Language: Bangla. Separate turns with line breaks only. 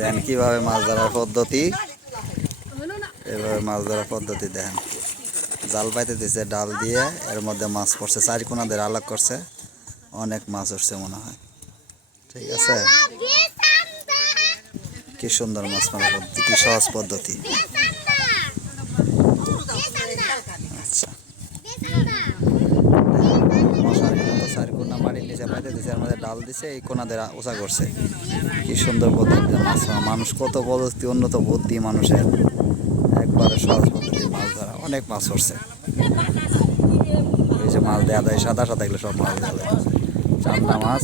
দেন কীভাবে মাছ ধরার পদ্ধতি? এভাবে মাছ ধরার পদ্ধতি দেখেন জাল পাইতে দিছে, ডাল দিয়ে। এর মধ্যে মাছ পড়ছে, চারি কোনাদের আলাপ করছে। অনেক মাছ উঠছে মনে হয়। ঠিক আছে? কি সুন্দর মাছ মারা পদ্ধতি কি সহজ পদ্ধতি। আচ্ছা। ডাল দিছে, এই কোনাদের উঁচা করছে। কি সুন্দর পদ্ধতিতে মাছ ধরা মানুষ কত প্রযুক্তি উন্নত বুদ্ধি মানুষের। একবারে সহজ পদ্ধতি মাছ ধরা। অনেক মাছ ধরছে। এই যে মাছ দেওয়া যায় সাদা সাদা, এগুলো সব মাছ দেওয়া যায় চান্দা মাছ